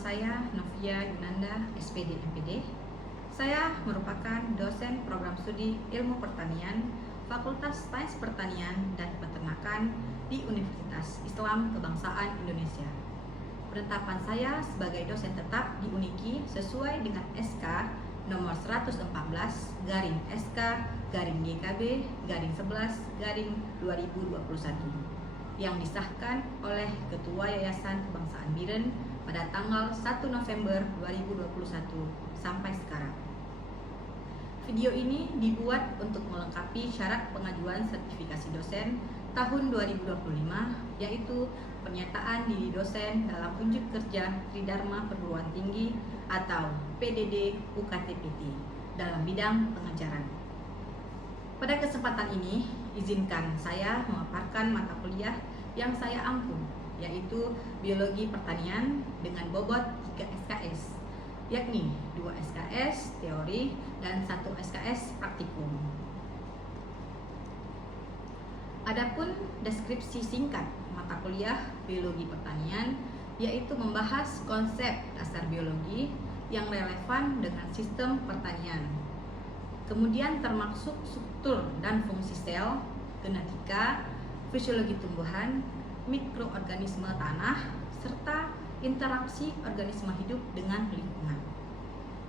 saya Novia Yunanda, SPD MPD. Saya merupakan dosen program studi Ilmu Pertanian, Fakultas Sains Pertanian dan Peternakan di Universitas Islam Kebangsaan Indonesia. Penetapan saya sebagai dosen tetap di UNIKI sesuai dengan SK nomor 114 garing SK garing GKB garing 11 garing 2021 yang disahkan oleh Ketua Yayasan Kebangsaan Biren pada tanggal 1 November 2021 sampai sekarang. Video ini dibuat untuk melengkapi syarat pengajuan sertifikasi dosen tahun 2025, yaitu pernyataan diri dosen dalam unjuk kerja Tridharma Perguruan Tinggi atau PDD UKT-PT dalam bidang pengajaran. Pada kesempatan ini, izinkan saya memaparkan mata kuliah yang saya ampu, yaitu Biologi Pertanian dengan bobot 3 SKS, yakni 2 SKS teori dan 1 SKS praktikum. Adapun deskripsi singkat mata kuliah Biologi Pertanian yaitu membahas konsep dasar biologi yang relevan dengan sistem pertanian. Kemudian termasuk struktur dan fungsi sel, genetika, fisiologi tumbuhan, mikroorganisme tanah, serta interaksi organisme hidup dengan lingkungan.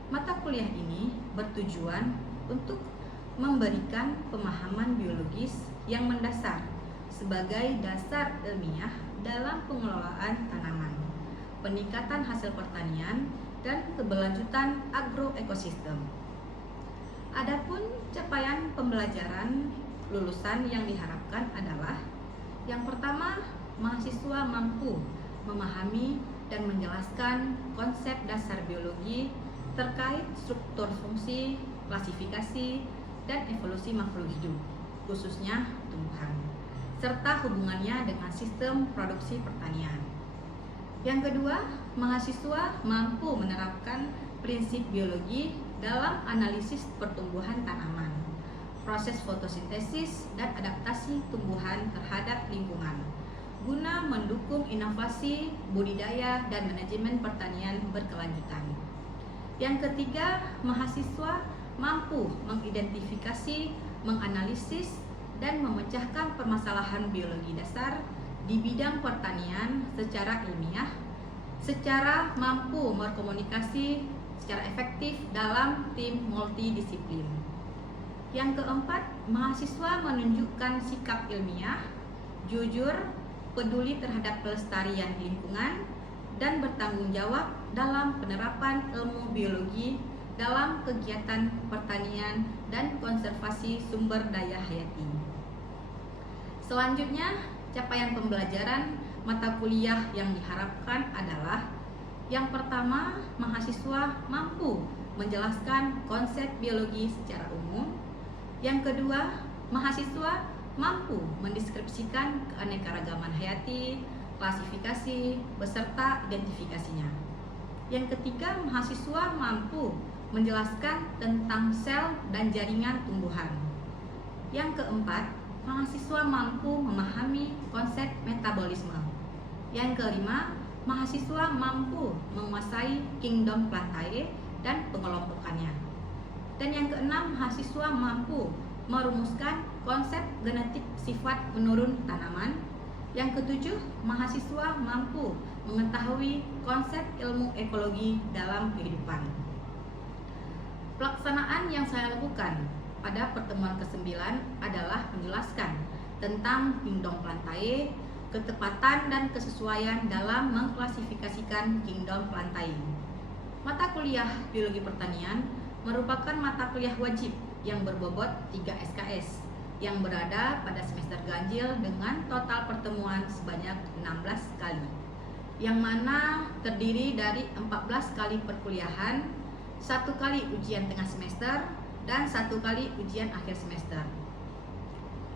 Mata kuliah ini bertujuan untuk memberikan pemahaman biologis yang mendasar sebagai dasar ilmiah dalam pengelolaan tanaman, peningkatan hasil pertanian, dan keberlanjutan agroekosistem. Adapun capaian pembelajaran lulusan yang diharapkan adalah: yang pertama, mahasiswa mampu memahami dan menjelaskan konsep dasar biologi terkait struktur fungsi, klasifikasi, dan evolusi makhluk hidup, khususnya tumbuhan, serta hubungannya dengan sistem produksi pertanian. Yang kedua, mahasiswa mampu menerapkan prinsip biologi dalam analisis pertumbuhan tanaman, proses fotosintesis, dan adaptasi tumbuhan terhadap lingkungan, guna mendukung inovasi, budidaya, dan manajemen pertanian berkelanjutan. Yang ketiga, mahasiswa mampu mengidentifikasi, menganalisis, dan memecahkan permasalahan biologi dasar di bidang pertanian secara ilmiah, secara mampu berkomunikasi secara efektif dalam tim multidisiplin. Yang keempat, mahasiswa menunjukkan sikap ilmiah, jujur, peduli terhadap pelestarian lingkungan, dan bertanggung jawab dalam penerapan ilmu biologi dalam kegiatan pertanian dan konservasi sumber daya hayati. Selanjutnya, capaian pembelajaran mata kuliah yang diharapkan adalah: yang pertama, mahasiswa mampu menjelaskan konsep biologi secara umum. Yang kedua, mahasiswa mampu mendeskripsikan keanekaragaman hayati, klasifikasi, beserta identifikasinya. Yang ketiga, mahasiswa mampu menjelaskan tentang sel dan jaringan tumbuhan. Yang keempat, mahasiswa mampu memahami konsep metabolisme. Yang kelima, mahasiswa mampu menguasai kingdom Plantae dan pengelompokannya. Dan yang keenam, mahasiswa mampu merumuskan konsep genetik sifat menurun tanaman. Yang ketujuh, mahasiswa mampu mengetahui konsep ilmu ekologi dalam kehidupan. Pelaksanaan yang saya lakukan pada pertemuan ke-9 adalah menjelaskan tentang kingdom Plantae, ketepatan dan kesesuaian dalam mengklasifikasikan kingdom Plantae. Mata kuliah Biologi Pertanian merupakan mata kuliah wajib yang berbobot 3 SKS yang berada pada semester ganjil dengan total pertemuan sebanyak 16 kali, yang mana terdiri dari 14 kali perkuliahan, 1 kali ujian tengah semester, dan 1 kali ujian akhir semester.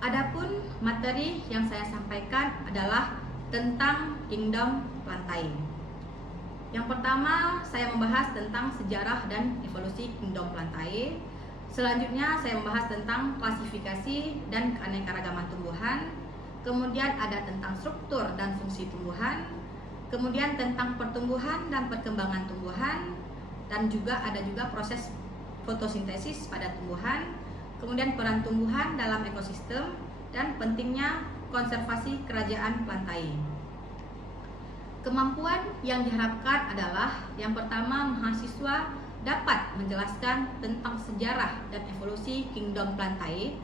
Adapun materi yang saya sampaikan adalah tentang kingdom Plantae. Yang pertama, saya membahas tentang sejarah dan evolusi kingdom Plantae. Selanjutnya, saya membahas tentang klasifikasi dan keanekaragaman tumbuhan. Kemudian ada tentang struktur dan fungsi tumbuhan. kemudian tentang pertumbuhan dan perkembangan tumbuhan, dan ada juga proses fotosintesis pada tumbuhan, kemudian peran tumbuhan dalam ekosistem, dan pentingnya konservasi kerajaan plantae. Kemampuan yang diharapkan adalah yang pertama, mahasiswa dapat menjelaskan tentang sejarah dan evolusi Kingdom Plantae.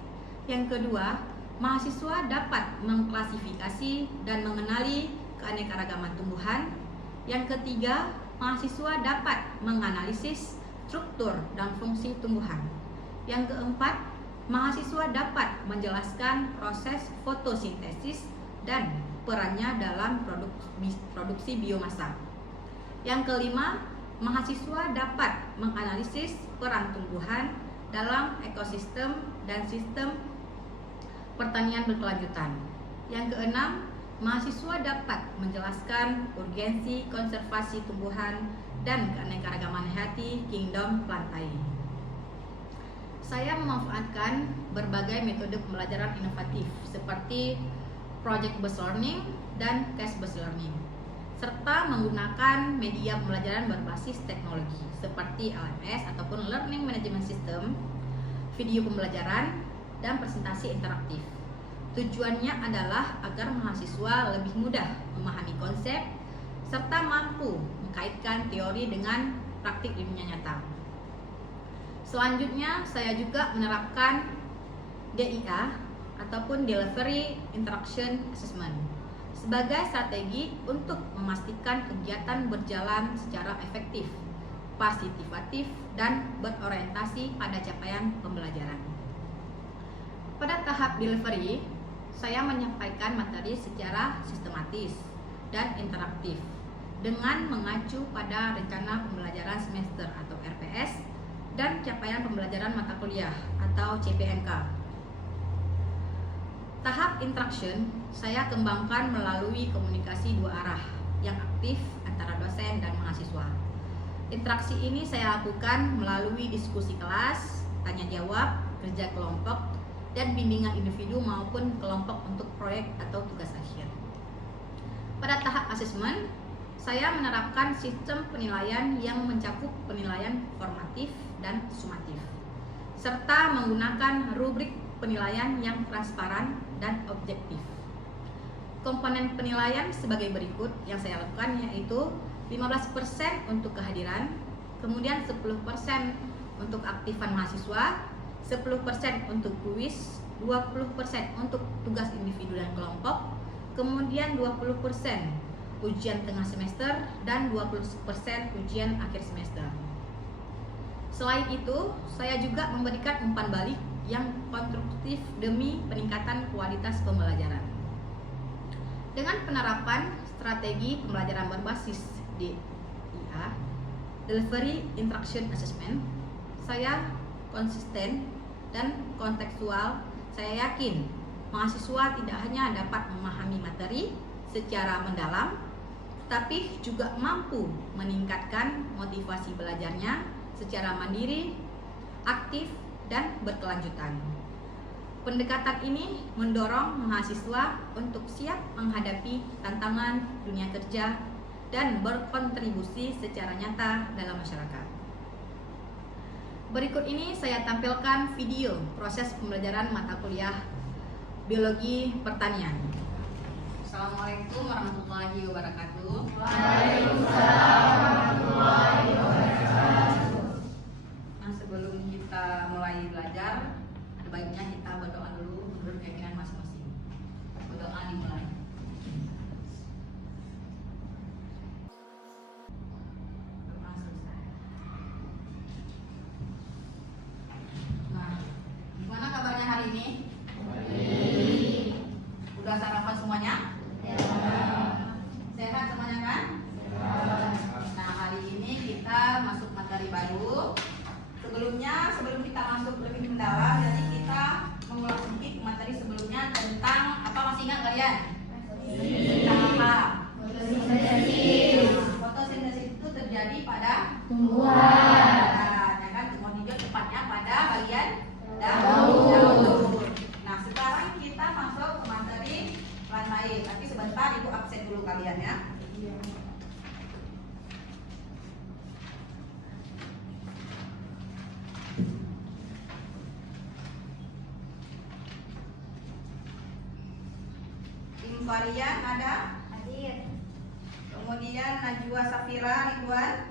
Yang kedua, mahasiswa dapat mengklasifikasi dan mengenali keanekaragaman tumbuhan. Yang ketiga, mahasiswa dapat menganalisis struktur dan fungsi tumbuhan. Yang keempat, mahasiswa dapat menjelaskan proses fotosintesis dan perannya dalam produksi biomasa. Yang kelima, mahasiswa dapat menganalisis peran tumbuhan dalam ekosistem dan sistem pertanian berkelanjutan. Yang keenam, mahasiswa dapat menjelaskan urgensi konservasi tumbuhan dan keanekaragaman hayati Kingdom Plantae. Saya memanfaatkan berbagai metode pembelajaran inovatif seperti project-based learning dan case-based learning, serta menggunakan media pembelajaran berbasis teknologi seperti LMS ataupun Learning Management System, video pembelajaran, dan presentasi interaktif. Tujuannya adalah agar mahasiswa lebih mudah memahami konsep serta mampu mengkaitkan teori dengan praktik di dunia nyata. Selanjutnya, saya juga menerapkan DIA ataupun Delivery Interaction Assessment sebagai strategi untuk memastikan kegiatan berjalan secara efektif, partisipatif, dan berorientasi pada capaian pembelajaran. Pada tahap delivery, saya menyampaikan materi secara sistematis dan interaktif dengan mengacu pada rencana pembelajaran semester atau RPS dan capaian pembelajaran mata kuliah atau CPMK. Tahap interaction saya kembangkan melalui komunikasi dua arah yang aktif antara dosen dan mahasiswa. Interaksi ini saya lakukan melalui diskusi kelas, tanya jawab, kerja kelompok, dan bimbingan individu maupun kelompok untuk proyek atau tugas akhir. Pada tahap asesmen, saya menerapkan sistem penilaian yang mencakup penilaian formatif dan sumatif, serta menggunakan rubrik penilaian yang transparan dan objektif. Komponen penilaian sebagai berikut yang saya lakukan, yaitu 15% untuk kehadiran, kemudian 10% untuk aktifan mahasiswa, 10% untuk kuis, 20% untuk tugas individu dan kelompok, kemudian 20% ujian tengah semester, dan 20% ujian akhir semester. Selain itu, saya juga memberikan umpan balik yang konstruktif demi peningkatan kualitas pembelajaran. Dengan penerapan strategi pembelajaran berbasis DIA, Delivery Interaction Assessment, saya konsisten dan kontekstual. Saya yakin mahasiswa tidak hanya dapat memahami materi secara mendalam, tapi juga mampu meningkatkan motivasi belajarnya secara mandiri, aktif, dan berkelanjutan. Pendekatan ini mendorong mahasiswa untuk siap menghadapi tantangan dunia kerja dan berkontribusi secara nyata dalam masyarakat. Berikut ini saya tampilkan video proses pembelajaran mata kuliah Biologi Pertanian. Assalamualaikum warahmatullahi wabarakatuh. Waalaikumsalam warahmatullahi wabarakatuh. Nah, sebelum kita mulai belajar, sebaiknya kita berdoa dulu menurut keyakinan masing-masing. Berdoa dimulai. Doa selesai. Nah, gimana kabarnya hari ini? Baik. Udah sarapan semuanya? Ya. Sehat semuanya kan? Sehat. Nah, hari ini kita masuk materi baru. Sebelum kita masuk lebih mendalam, jadi kita mengulang sedikit materi sebelumnya tentang apa, masih ingat kalian? Tentang apa? Fotosintesis. Nah, fotosintesis itu terjadi pada Tumbuhan. ya kan? Mau hijau tepatnya pada bagian Daun. daun. Nah, sekarang kita masuk ke materi plantae. Tapi sebentar, ibu absen dulu kalian ya. Numbarian ada. Hadir. Kemudian Najwa Safira Ridwan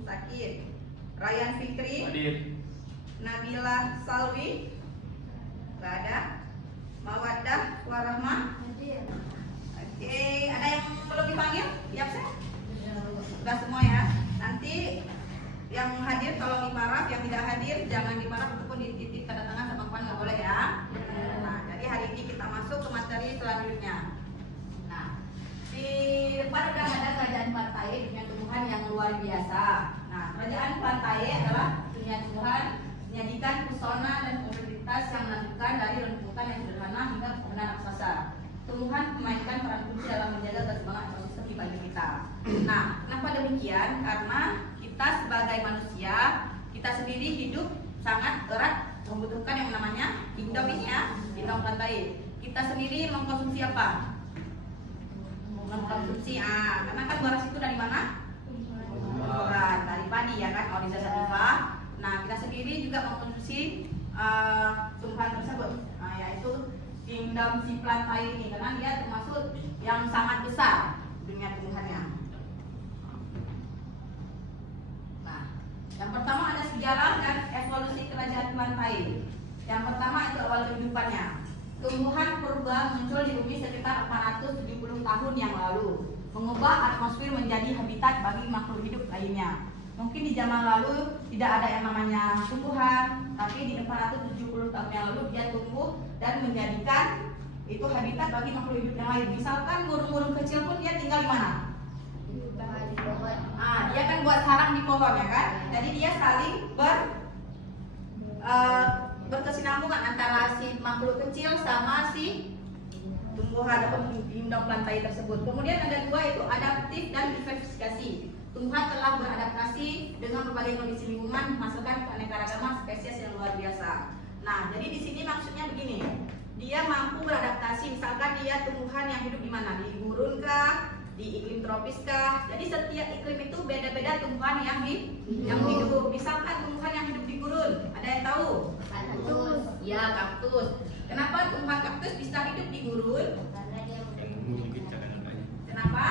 sakit. Ryan Fikri, Hadir. Nabila Salwi nggak ada. Mawaddah Warahmah. Hadir. Oke, ada yang belum dipanggil? Di absen? Sudah semua ya. Nanti yang hadir tolong dimarah, yang tidak hadir jangan dimarah ataupun dititip tanda tangan sama kawan, nggak boleh ya. Nah, jadi hari ini kita masuk ke materi selanjutnya. Nah, di depan udah ada kerajaan Pantai dengan tumbuhan yang luar biasa. Nah, kerajaan Pantai adalah dunia tumbuhan menyajikan pesona dan kompleksitas yang menentukan dari rumputan yang sederhana hingga kemudian raksasa. Tumbuhan memainkan peran kunci dalam menjaga keseimbangan ekosistem di bagi kita. Nah, kenapa demikian? Karena kita sebagai manusia, kita sendiri hidup sangat erat membutuhkan yang namanya indom ini ya, indom Pantai. Kita sendiri mengkonsumsi apa? Mengkonsumsi, karena kan beras itu dari mana? Bukan, dari padi ya kan, Oryza sativa. Nah, kita sendiri juga mengkonsumsi tumbuhan tersebut, yaitu Kingdom si Plantae ini, karena dia termasuk yang sangat besar dunia tumbuhannya. Nah, yang pertama ada sejarah dan evolusi kerajaan Plantae. Yang pertama itu awal kehidupannya. Tumbuhan purba muncul di bumi sekitar 470 tahun yang lalu, mengubah atmosfer menjadi habitat bagi makhluk hidup lainnya. Mungkin di zaman lalu tidak ada yang namanya tumbuhan, tapi di 470 tahun yang lalu dia tumbuh dan menjadikan itu habitat bagi makhluk hidup yang lain. Misalkan burung-burung kecil pun dia tinggal di mana? Di pohon. Dia kan buat sarang di pohon ya kan. Jadi dia saling berkesinambungan antara si makhluk kecil sama si tumbuhan atau indom Plantae tersebut. Kemudian ada dua, itu adaptif dan diversifikasi. Tumbuhan telah beradaptasi dengan berbagai kondisi lingkungan, menghasilkan keanekaragaman spesies yang luar biasa. Nah, jadi di sini maksudnya begini, dia mampu beradaptasi. Misalkan dia tumbuhan yang hidup di mana? Di gurun kah? Di iklim tropis kah? Jadi setiap iklim itu beda-beda tumbuhan yang hidup. Misalkan tumbuhan yang hidup di gurun, ada yang tahu? Kaktus. Ya, kaktus. Kenapa tumbuhan kaktus bisa hidup di gurun? Karena dia Kenapa?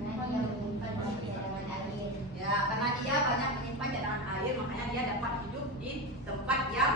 menyimpan cadangan air. Ya, karena dia banyak menyimpan cadangan air, makanya dia dapat hidup di tempat yang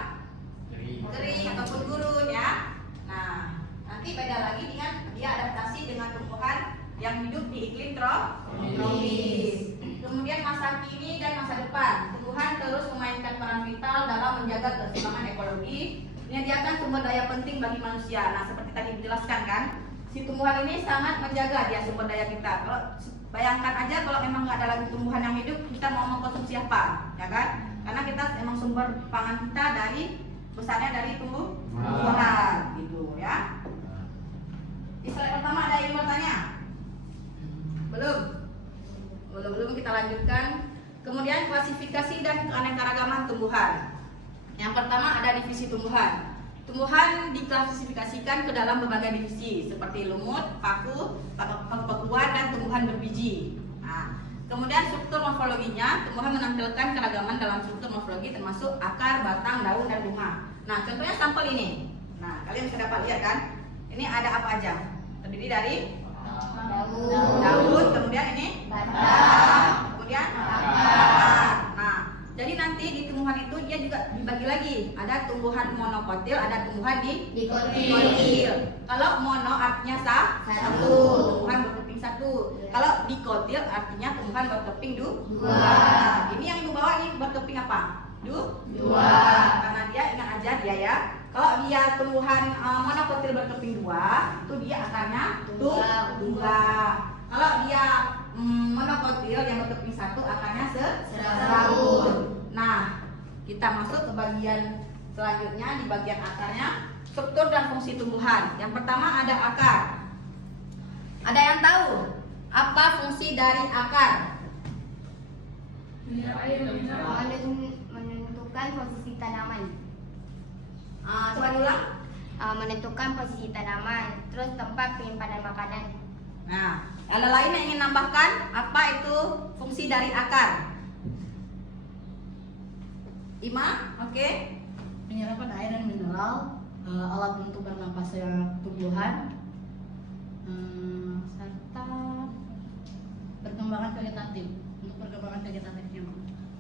kering ataupun gurun ya. Nah, nanti beda lagi dengan dia adaptasi dengan tumbuhan yang hidup di iklim tropis. Kemudian masa kini dan masa depan, tumbuhan terus memainkan peran vital dalam menjaga keseimbangan ekologi, menyediakan sumber daya penting bagi manusia. Nah, seperti tadi dijelaskan kan, si tumbuhan ini sangat menjaga dia sumber daya kita. Kalau bayangkan aja kalau memang nggak ada lagi tumbuhan yang hidup, kita mau mengkonsumsi apa, ya kan? Karena kita emang sumber pangan kita dari besarnya dari tumbuhan, gitu ya. Di slide pertama ada yang bertanya? Belum kita lanjutkan. Kemudian klasifikasi dan keanekaragaman tumbuhan. Yang pertama ada divisi tumbuhan. Tumbuhan diklasifikasikan ke dalam berbagai divisi seperti lumut, paku, paku-pakuan, dan tumbuhan berbiji. Nah, kemudian struktur morfologinya, tumbuhan menampilkan keragaman dalam struktur morfologi termasuk akar, batang, daun, dan bunga. Nah, contohnya sampel ini. Nah, kalian bisa dapat lihat kan? Ini ada apa aja? Terdiri dari daun, kemudian ini batang, kemudian akar. Nah, jadi nanti di tumbuhan itu dia juga dibagi lagi. Ada tumbuhan monokotil, ada tumbuhan dikotil. Kalau mono artinya satu, tumbuhan berkeping satu. Kalau dikotil artinya tumbuhan berkeping dua. Nah, ini yang di bawah ini berkeping apa? Dua. Karena dia ingat aja dia ya. Kalau dia tumbuhan monokotil berkeping dua, itu dia akarnya tunggal. Kalau dia monokotil yang berkeping satu, akarnya serabut. Nah, kita masuk ke bagian selanjutnya. Di bagian akarnya, struktur dan fungsi tumbuhan. Yang pertama ada akar. Ada yang tahu apa fungsi dari akar? menentukan posisi tanaman. Coba diulang. Menentukan posisi tanaman, terus tempat penyimpanan makanan. Nah, ada lain yang ingin nambahkan apa itu fungsi dari akar? Ima, oke. Penyerapan air dan mineral, alat untuk bernapasnya tumbuhan, serta perkembangan vegetatif. Untuk perkembangan vegetatifnya.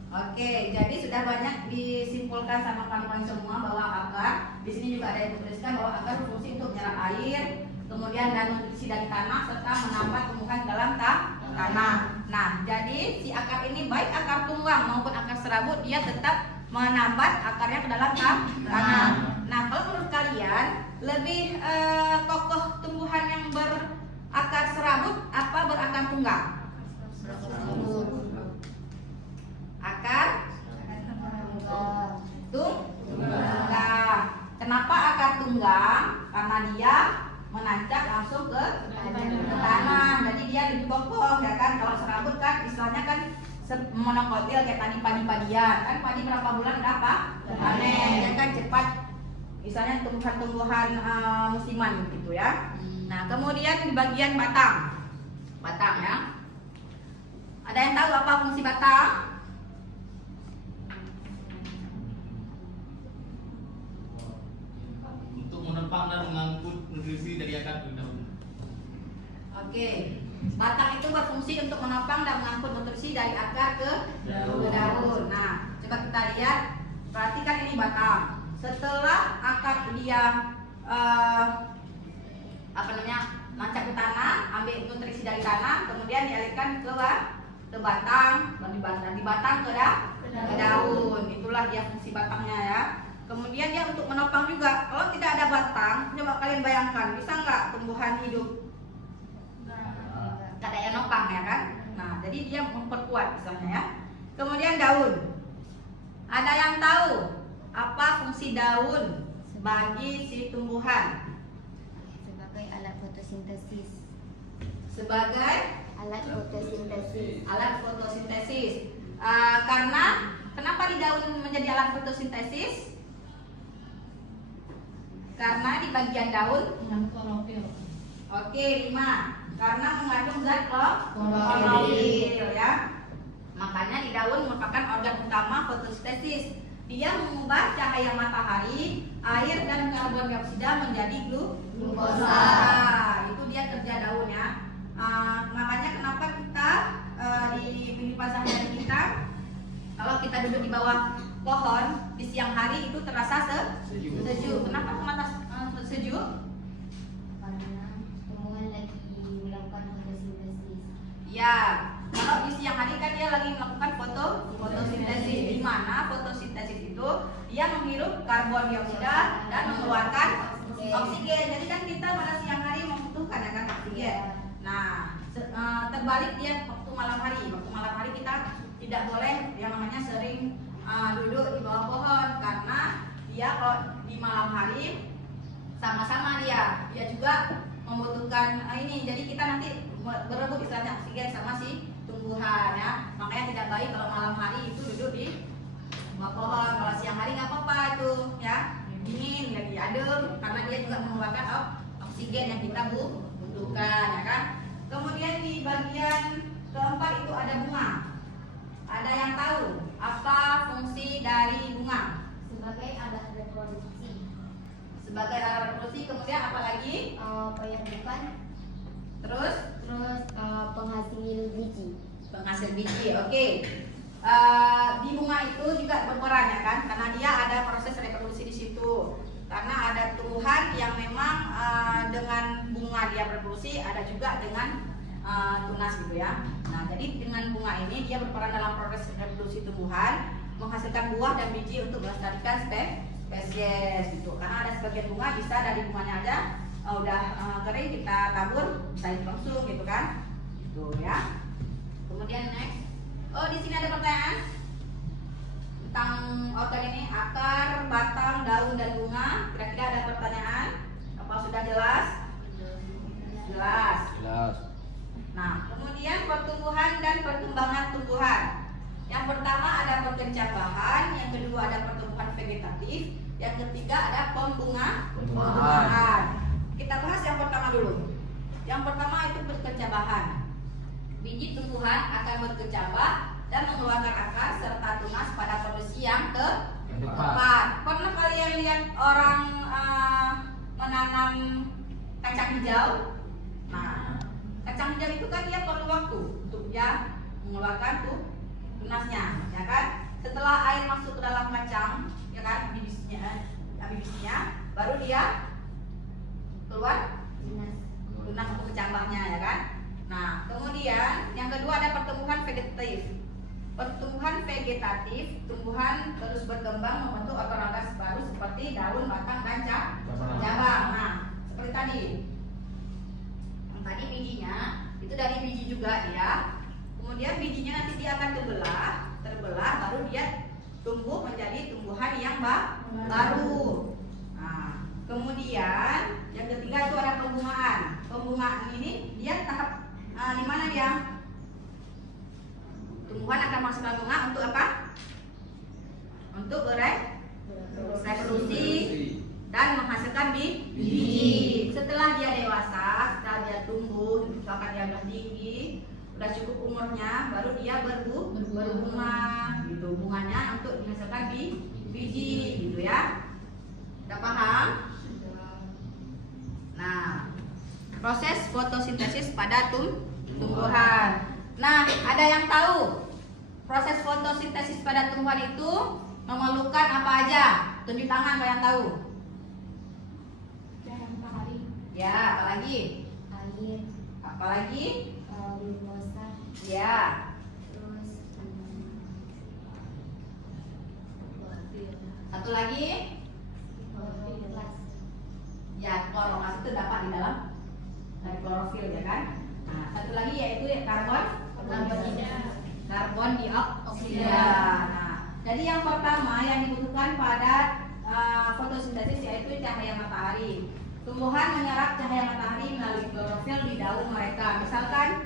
Oke, jadi sudah banyak disimpulkan sama kawan-kawan semua bahwa akar di sini juga ada yang dituliskan bahwa akar berfungsi untuk menyerap air, kemudian dan nutrisi dari tanah serta menambah tumbuhan dalam tanah. Nah, jadi si akar ini baik akar tunggang maupun akar serabut dia tetap menambat akarnya ke dalam tanah. Nah, kalau menurut kalian lebih kokoh tumbuhan yang berakar serabut apa berakar tunggang? Akar tunggang. Kenapa akar tunggang? Karena dia menancap langsung ke tanah. Jadi dia lebih kokoh ya kan. Kalau serabut kan istilahnya kan monokotil kayak tadi padi-padian. Kan padi berapa bulan udah apa? Panen. Ya kan cepat. Misalnya tumbuhan-tumbuhan musiman gitu ya. Nah, kemudian di bagian batang. Batang ya. Ada yang tahu apa fungsi batang? Untuk menempang dan mengangkut nutrisi dari akar ke daun. Oke, batang itu berfungsi untuk menopang dan mengangkut nutrisi dari akar ke daun. Nah, coba kita lihat, perhatikan ini batang. Setelah akar dia nancap ke tanah, ambil nutrisi dari tanah, kemudian dialirkan ke batang, dan di batang ke daun. Itulah dia fungsi batangnya ya. Kemudian dia untuk menopang juga. Kalau tidak ada batang, coba kalian bayangkan, bisa nggak tumbuhan hidup? Tak ada yang nopang ya kan? Nah, jadi dia memperkuat misalnya ya. Kemudian daun. Ada yang tahu apa fungsi daun bagi si tumbuhan? Sebagai alat fotosintesis. Sebagai Alat fotosintesis. alat fotosintesis. Karena kenapa di daun menjadi alat fotosintesis? Karena di bagian daun Mengandung klorofil. Oke, 5. Karena mengandung zat klorofil ya. Makanya di daun merupakan organ utama fotosintesis. Dia mengubah cahaya matahari, air dan karbon dioksida menjadi glukosa. Itu dia kerja daun ya. Makanya kenapa kita di kehidupan sehari-hari kita kalau kita duduk di bawah pohon di siang hari itu terasa sejuk. Kenapa sejuk? Karena tumbuhan lagi melakukan fotosintesis. Ya, kalau di siang hari kan dia lagi melakukan fotosintesis, di mana fotosintesis itu dia menghirup karbon dioksida dan mengeluarkan oksigen. Jadi kan kita pada siang hari membutuhkan ya kan oksigen. Nah, terbalik dia waktu malam hari. Waktu malam hari kita tidak boleh yang namanya sering duduk di bawah pohon karena dia kalau di malam hari sama-sama dia juga membutuhkan ini. Jadi kita nanti berebut istilahnya oksigen sama si tumbuhan ya. Makanya tidak baik kalau malam hari itu duduk di bawah pohon. Kalau siang hari nggak apa-apa itu ya, dingin lagi adem karena dia juga mengeluarkan oksigen yang kita butuhkan ya kan. Kemudian di bagian keempat itu ada bunga. Ada yang tahu apa fungsi dari bunga? Sebagai alat reproduksi. Sebagai alat reproduksi, kemudian apa lagi? Penyerbukan. Terus Penghasil biji. penghasil biji, oke. Di bunga itu juga berperan ya kan, karena dia ada proses reproduksi di situ. Karena ada tumbuhan yang memang dengan bunga dia reproduksi, ada juga dengan tunas gitu ya. Nah, jadi dengan bunga ini dia berperan dalam proses reproduksi tumbuhan, menghasilkan buah dan biji untuk melestarikan spesies gitu. Karena ada sebagian bunga bisa dari bunganya aja udah kering kita tabur bisa langsung gitu kan. Gitu ya. Kemudian next. Oh, di sini ada pertanyaan tentang organ ini, akar, batang, daun dan bunga. Kira-kira ada pertanyaan? Apa sudah jelas? Jelas. Nah, kemudian pertumbuhan dan perkembangan tumbuhan. Yang pertama ada pengencabahan, yang kedua ada pertumbuhan vegetatif, yang ketiga ada pembungaan. Kita bahas yang pertama dulu. Yang pertama itu pengencabahan. Biji tumbuhan akan berkecabah dan mengeluarkan akar serta tunas pada kondisi yang tepat. Pernah kalian lihat orang menanam kacang hijau? Nah, kan dia perlu waktu untuk dia mengeluarkan tunasnya, ya kan? Setelah air masuk ke dalam kacang, ya kan, bibisnya, baru dia keluar tunas untuk kecambahnya, ya kan? Nah, kemudian yang kedua ada pertumbuhan vegetatif. Pertumbuhan vegetatif, tumbuhan terus berkembang membentuk organ-organ baru seperti daun, batang, dan cabang. Nah, seperti tadi. Yang tadi bijinya itu dari biji juga ya. Kemudian bijinya nanti dia akan terbelah, baru dia tumbuh menjadi tumbuhan yang baru. Nah, kemudian yang ketiga itu ada pembungaan. Pembungaan ini dia tahap di mana dia? Tumbuhan akan masuk dalam bunga untuk apa? Untuk bereproduksi dan menghasilkan biji. Setelah dia dewasa, setelah dia tumbuh, misalkan dia sudah tinggi, sudah cukup umurnya, baru dia berbunga. Gitu, bunganya untuk menghasilkan biji, gitu ya. Udah paham? Nah, proses fotosintesis pada tumbuhan. Nah, ada yang tahu proses fotosintesis pada tumbuhan itu memerlukan apa aja? Tunjuk tangan kalau yang tahu. Ya, apalagi? Air, Apalagi? glukosa, Ya. terus Satu lagi? kloroplast. Ya, kloroplast itu dapat di dalam dari klorofil, ya kan? Nah, satu lagi yaitu karbon dioksida. Nah, jadi yang pertama yang dibutuhkan pada fotosintesis yaitu cahaya matahari. Tumbuhan menyerap cahaya matahari melalui klorofil di daun mereka. Misalkan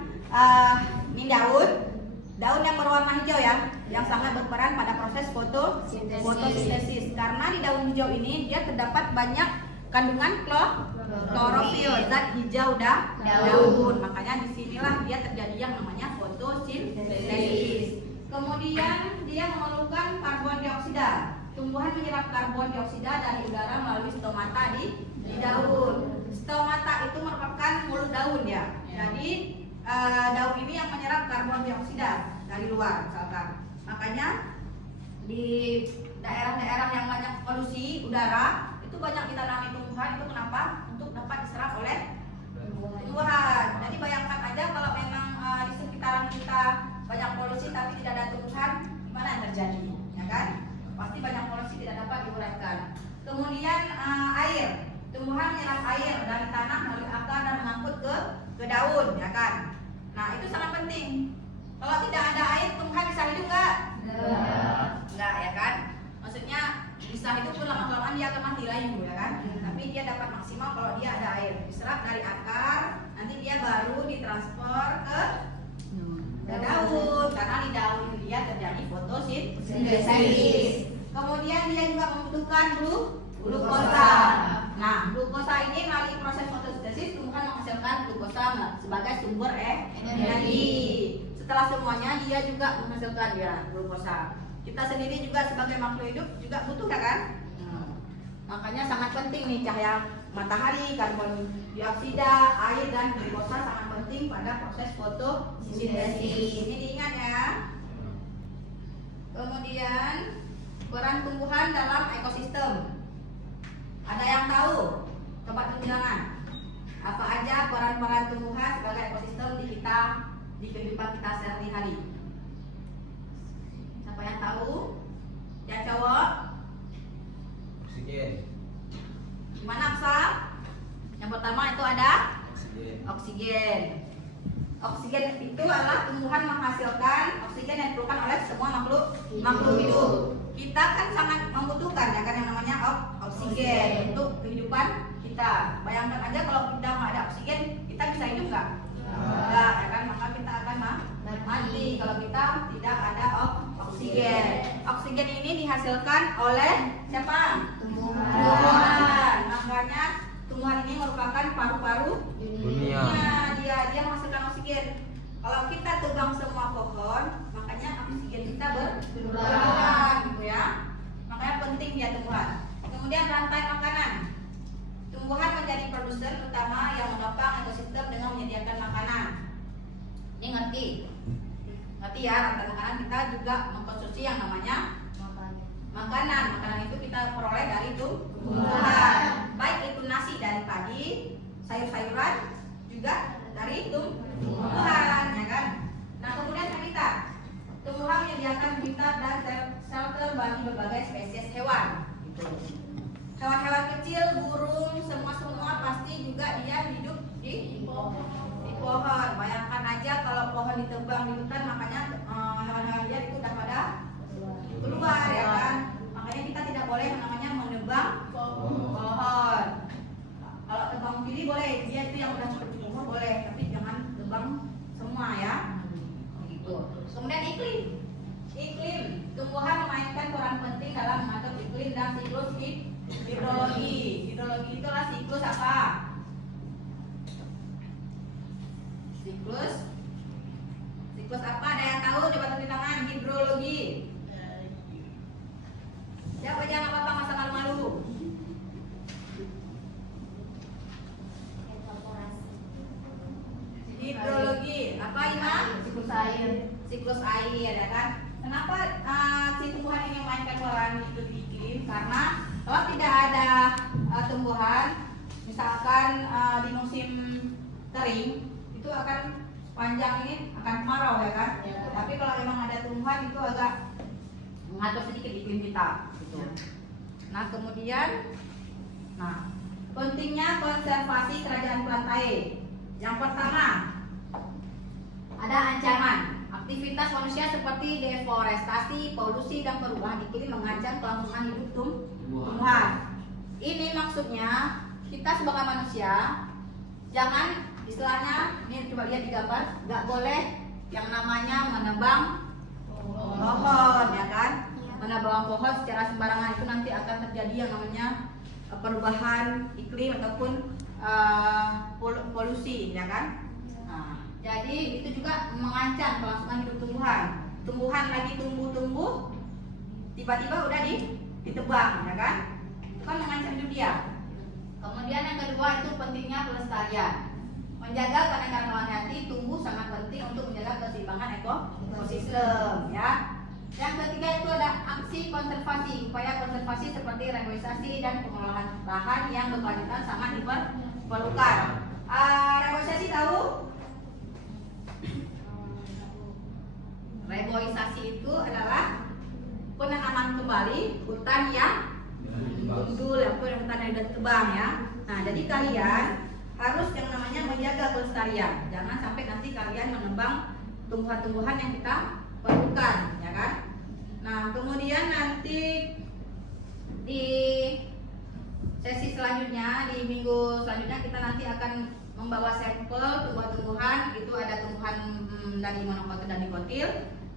ini daun yang berwarna hijau ya, yang sangat berperan pada proses fotosintesis. Karena di daun hijau ini dia terdapat banyak kandungan klorofil, zat hijau daun. Makanya disinilah dia terjadi yang namanya fotosintesis. Kemudian dia memerlukan karbon dioksida. Tumbuhan menyerap karbon dioksida dari udara melalui stomata di daun. Stomata itu merupakan mulut daun ya. Jadi daun ini yang menyerap karbon dioksida dari luar misalkan. Makanya di daerah-daerah yang banyak polusi udara itu banyak ditanami tumbuhan. Itu kenapa? Untuk dapat diserap oleh tumbuhan. Jadi bayangkan aja kalau memang di sekitaran kita banyak polusi tapi tidak ada tumbuhan, gimana yang terjadi? Ya kan? Pasti banyak polusi tidak dapat diuraikan. Kemudian air. Tumbuhan menyerap air dari tanah melalui akar dan mengangkut ke daun, ya kan? Nah, itu sangat penting. Kalau tidak ada air, tumbuhan bisa hidup nggak? Enggak, ya kan? Maksudnya bisa hidup pun lama-kelamaan dia akan mati layu, ya kan? Tapi dia dapat maksimal kalau dia ada air. Diserap dari akar, nanti dia baru ditransfer ke daun. Karena di daun dia terjadi fotosintesis. Kemudian dia juga membutuhkan glukosa. Nah, glukosa ini melalui proses fotosintesis tumbuhan menghasilkan glukosa sebagai sumber energi. Setelah semuanya dia juga menghasilkan glukosa. Kita sendiri juga sebagai makhluk hidup juga butuh, ya kan? Makanya sangat penting nih cahaya matahari, karbon dioksida, air dan glukosa sangat penting pada proses fotosintesis. Ini diingat ya. Kemudian peran tumbuhan dalam ekosistem. Ada yang tahu? Coba tunjuk tangan. Apa aja peran-peran tumbuhan sebagai ekosistem di kehidupan kita sehari-hari? Siapa yang tahu? Yang cowok? Oksigen. Gimana Aksal? Yang pertama itu ada oksigen. Oksigen itu adalah tumbuhan menghasilkan oksigen yang diperlukan oleh semua makhluk hidup. Kita kan sangat membutuhkan ya kan yang namanya oksigen untuk kehidupan kita. Bayangkan aja kalau kita nggak ada oksigen, kita bisa hidup nggak? Enggak, ya kan? Maka kita akan mati kalau kita tidak ada oksigen. Oksigen ini dihasilkan oleh siapa? Tumbuhan. Makanya tumbuhan ini merupakan paru-paru dunia. Dia menghasilkan oksigen. Kalau kita tebang semua pohon, makanya oksigen kita berkurang, gitu ya. Makanya penting dia tumbuhan. Kemudian rantai makanan. Tumbuhan menjadi produsen utama yang menopang ekosistem dengan menyediakan makanan. Ini ngerti? Ngerti ya, rantai makanan kita juga mengkonsumsi yang namanya makanan. Makanan itu kita peroleh dari tumbuhan. Baik itu nasi dari padi, sayur-sayuran juga dari tumbuhan, ya kan? Nah, kemudian kita tumbuhan menyediakan habitat dan shelter bagi berbagai spesies hewan. Gitu. Hewan-hewan kecil, burung, semua pasti juga dia hidup di pohon. Bayangkan aja kalau pohon ditebang di hutan, makanya hewan-hewan liar itu udah pada keluar, ya kan? Makanya kita tidak boleh namanya menebang pohon. Kalau tebang pilih boleh, dia itu yang udah cukup umur boleh, tapi jangan tebang semua ya. Gitu. Kemudian iklim tumbuhan memainkan peran penting dalam mengatur iklim dan siklus hidrologi. Hidrologi itulah siklus apa? Siklus apa? Ada yang tahu? Coba tulis tangan. Hidrologi. Siapa jangan apa-apa, masa malu-malu. Hidrologi apa Ima? Siklus air, ya kan? Kenapa si tumbuhan ini memainkan peran itu di iklim? Karena kalau tidak ada tumbuhan, misalkan di musim kering, itu akan panjang ini akan kemarau, ya kan? Ya. Tapi kalau memang ada tumbuhan itu agak mengatur sedikit iklim kita. Gitu. Nah kemudian, pentingnya konservasi kerajaan pantai. Yang pertama, ada ancaman. Aktivitas manusia seperti deforestasi, polusi, dan perubahan iklim mengancam kelangsungan hidup tumbuhan. Ini maksudnya kita sebagai manusia jangan istilahnya, ini coba lihat di gambar, nggak boleh yang namanya menebang pohon, ya kan? Menebang pohon secara sembarangan itu nanti akan terjadi yang namanya perubahan iklim ataupun polusi, ya kan? Nah, jadi itu juga mengancam kelangsungan hidup tumbuhan. Tumbuhan lagi tumbuh, tiba-tiba udah ditebang, ya kan? Itu kan mengancam hidup dia. Kemudian yang kedua itu pentingnya pelestarian. Menjaga keanekaragaman hayati tumbuh sangat penting untuk menjaga keseimbangan ekosistem, ya. Yang ketiga itu ada aksi konservasi. Upaya konservasi seperti reboisasi dan pengelolaan lahan yang berkelanjutan sangat diperlukan. Reboisasi tahu? Reboisasi itu adalah penanaman kembali hutan yang gundul, hutan yang sudah tebang, ya. Nah, jadi kalian harus yang namanya menjaga kelestarian. Jangan sampai nanti kalian menebang tumbuhan-tumbuhan yang kita perlukan, ya kan? Nah, kemudian nanti di sesi selanjutnya, di minggu selanjutnya kita nanti akan membawa sampel tumbuhan-tumbuhan. Itu ada tumbuhan dari monokotil dan dikotil.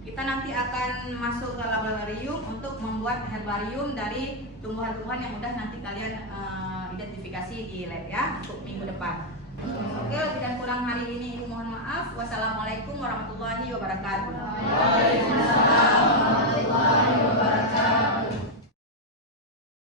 Kita nanti akan masuk ke laboratorium untuk membuat herbarium dari tumbuhan-tumbuhan yang udah nanti kalian identifikasi di lab, ya, untuk minggu depan. Oke, lebih dan kurang hari ini Ibu mohon maaf. Wassalamualaikum warahmatullahi wabarakatuh. Waalaikumsalam warahmatullahi wabarakatuh.